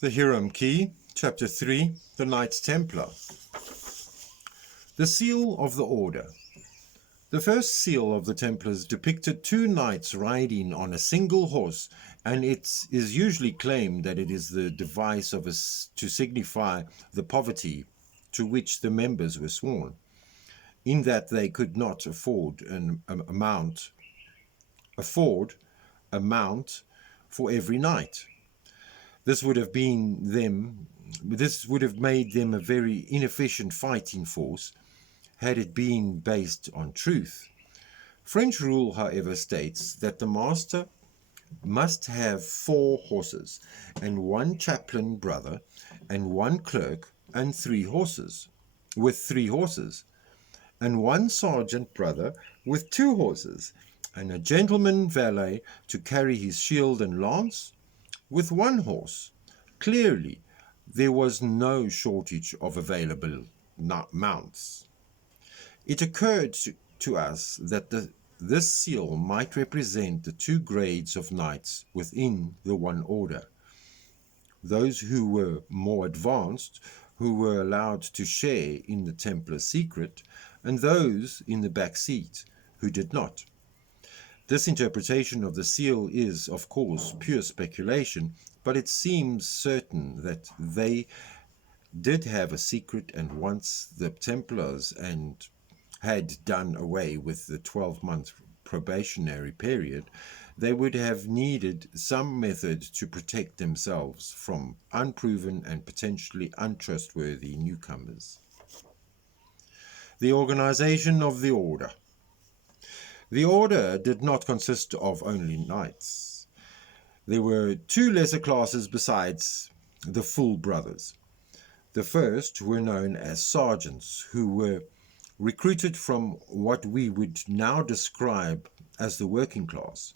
The Hiram Key, Chapter 3, The Knights Templar. The Seal of the Order. The first seal of the Templars depicted two knights riding on a single horse, and it is usually claimed that it is the device to signify the poverty to which the members were sworn, in that they could not afford a mount for every knight. This would have made them a very inefficient fighting force had it been based on truth. French rule, however, states that the master must have 4 horses, and 1 chaplain brother, and 1 clerk, and 3 horses, and 1 sergeant brother with 2 horses, and a gentleman valet to carry his shield and lance with 1 horse. Clearly, there was no shortage of available mounts. It occurred to us that this seal might represent the 2 grades of knights within the one order. Those who were more advanced, who were allowed to share in the Templar secret, and those in the back seat who did not. This interpretation of the seal is, of course, pure speculation, but it seems certain that they did have a secret, and once the Templars had done away with the 12-month probationary period, they would have needed some method to protect themselves from unproven and potentially untrustworthy newcomers. The organization of the order. The order did not consist of only knights. There were 2 lesser classes besides the full brothers. The first were known as sergeants, who were recruited from what we would now describe as the working class,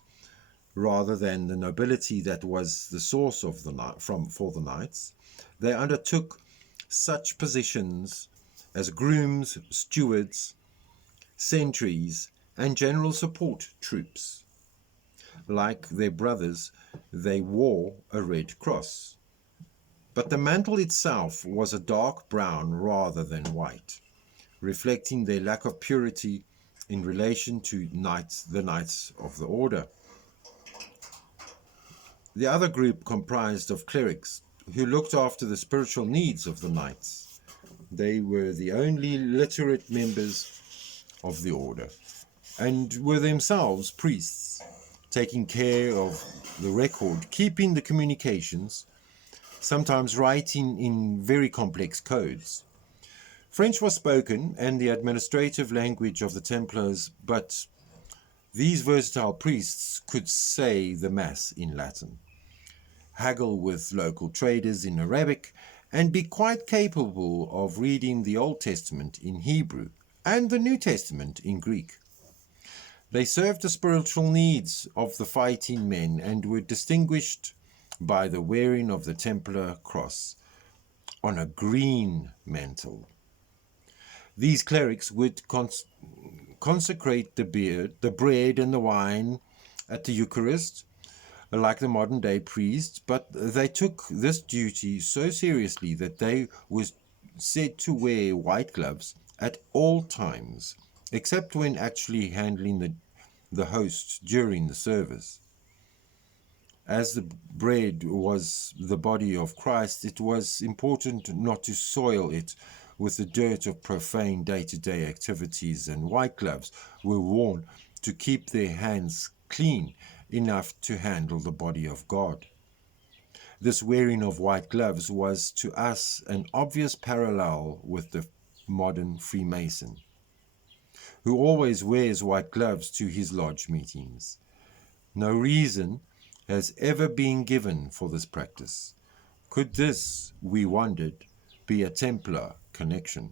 rather than the nobility that was the source of for the knights. They undertook such positions as grooms, stewards, sentries, and general support troops. Like their brothers, they wore a red cross, but the mantle itself was a dark brown rather than white, reflecting their lack of purity in relation to the knights of the order. The other group comprised of clerics who looked after the spiritual needs of the knights. They were the only literate members of the order, and were themselves priests, taking care of the record, keeping the communications, sometimes writing in very complex codes. French was spoken and the administrative language of the Templars, but these versatile priests could say the Mass in Latin, haggle with local traders in Arabic, and be quite capable of reading the Old Testament in Hebrew and the New Testament in Greek. They served the spiritual needs of the fighting men and were distinguished by the wearing of the Templar cross on a green mantle. These clerics would consecrate the bread and the wine at the Eucharist, like the modern-day priests, but they took this duty so seriously that they were said to wear white gloves at all times, except when actually handling the host during the service. As the bread was the body of Christ, it was important not to soil it with the dirt of profane day-to-day activities, and white gloves were worn to keep their hands clean enough to handle the body of God. This wearing of white gloves was to us an obvious parallel with the modern Freemason, who always wears white gloves to his lodge meetings. No reason has ever been given for this practice. Could this, we wondered, be a Templar connection?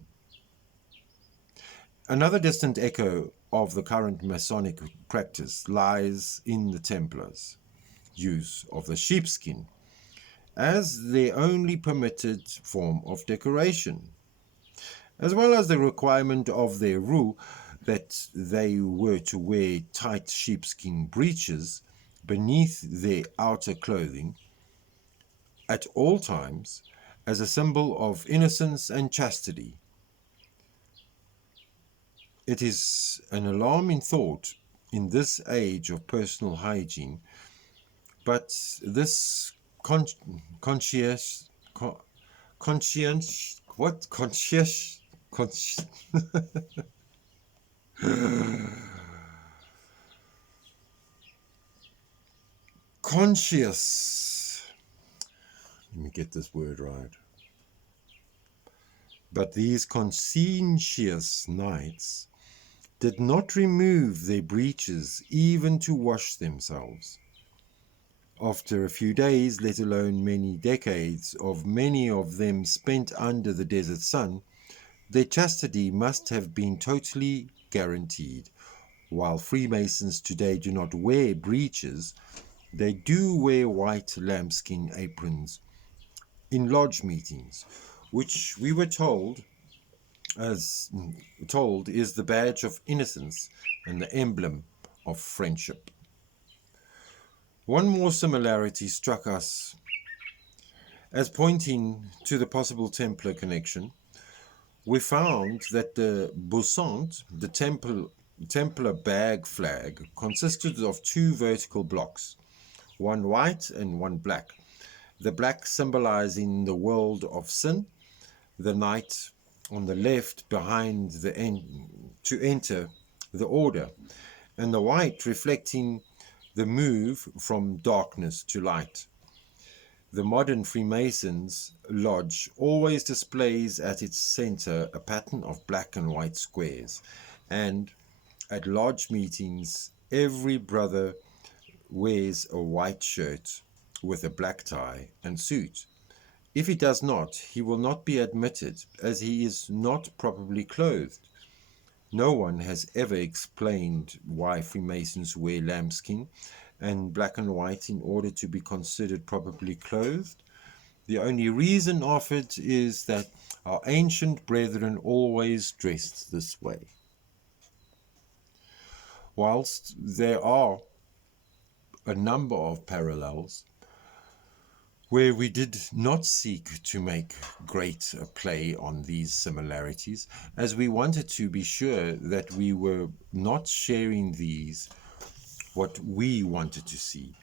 Another distant echo of the current Masonic practice lies in the Templars' use of the sheepskin as their only permitted form of decoration, as well as the requirement of their rule that they were to wear tight sheepskin breeches beneath their outer clothing. at all times as a symbol of innocence and chastity. It is an alarming thought in this age of personal hygiene, but this con- conscious, con- conscience, what conscious, consci- conscious. Let me get this word right. But these conscientious knights did not remove their breeches even to wash themselves. After a few days, let alone many decades, of many of them spent under the desert sun, their chastity must have been totally guaranteed. While Freemasons today do not wear breeches, they do wear white lambskin aprons in lodge meetings, which we were told is the badge of innocence and the emblem of friendship. One more similarity struck us as pointing to the possible Templar connection. We found that the Boussant, the Templar bag flag, consisted of two vertical blocks, one white and one black. The black symbolizing the world of sin, the knight on the left behind to enter the order, and the white reflecting the move from darkness to light. The Modern Freemasons lodge always displays at its center a pattern of black and white squares, and at lodge meetings every brother wears a white shirt with a black tie and suit. If he does not, he will not be admitted, as he is not properly clothed. No one has ever explained why Freemasons wear lambskin and black and white in order to be considered properly clothed. The only reason offered is that our ancient brethren always dressed this way. Whilst there are a number of parallels where we did not seek to make great play on these similarities, as we wanted to be sure that we were not sharing what we wanted to see.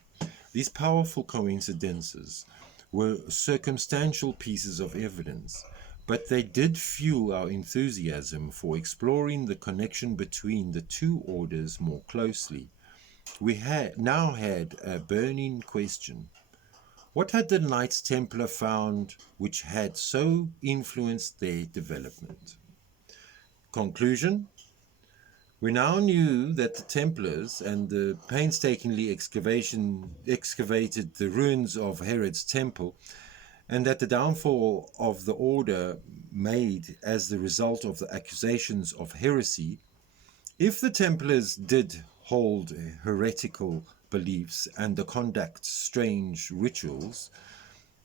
These powerful coincidences were circumstantial pieces of evidence, but they did fuel our enthusiasm for exploring the connection between the two orders more closely. We now had a burning question. What had the Knights Templar found which had so influenced their development? Conclusion: we now knew that the Templars and the painstakingly excavated the ruins of Herod's temple, and that the downfall of the order made as the result of the accusations of heresy. If the Templars did hold heretical beliefs and conduct strange rituals,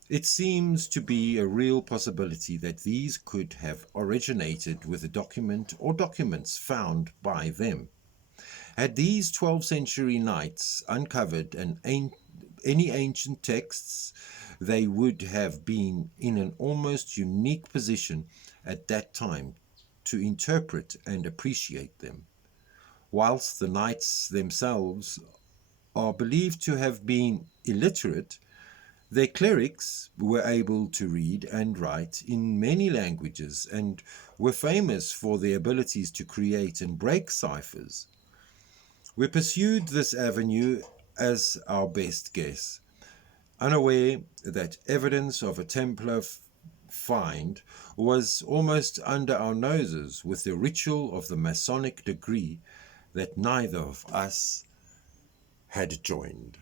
it seems to be a real possibility that these could have originated with a document or documents found by them. Had these 12th century knights uncovered any ancient texts, they would have been in an almost unique position at that time to interpret and appreciate them. Whilst the knights themselves are believed to have been illiterate, their clerics were able to read and write in many languages and were famous for their abilities to create and break ciphers. We pursued this avenue as our best guess, unaware that evidence of a Templar find was almost under our noses with the ritual of the Masonic degree that neither of us had joined.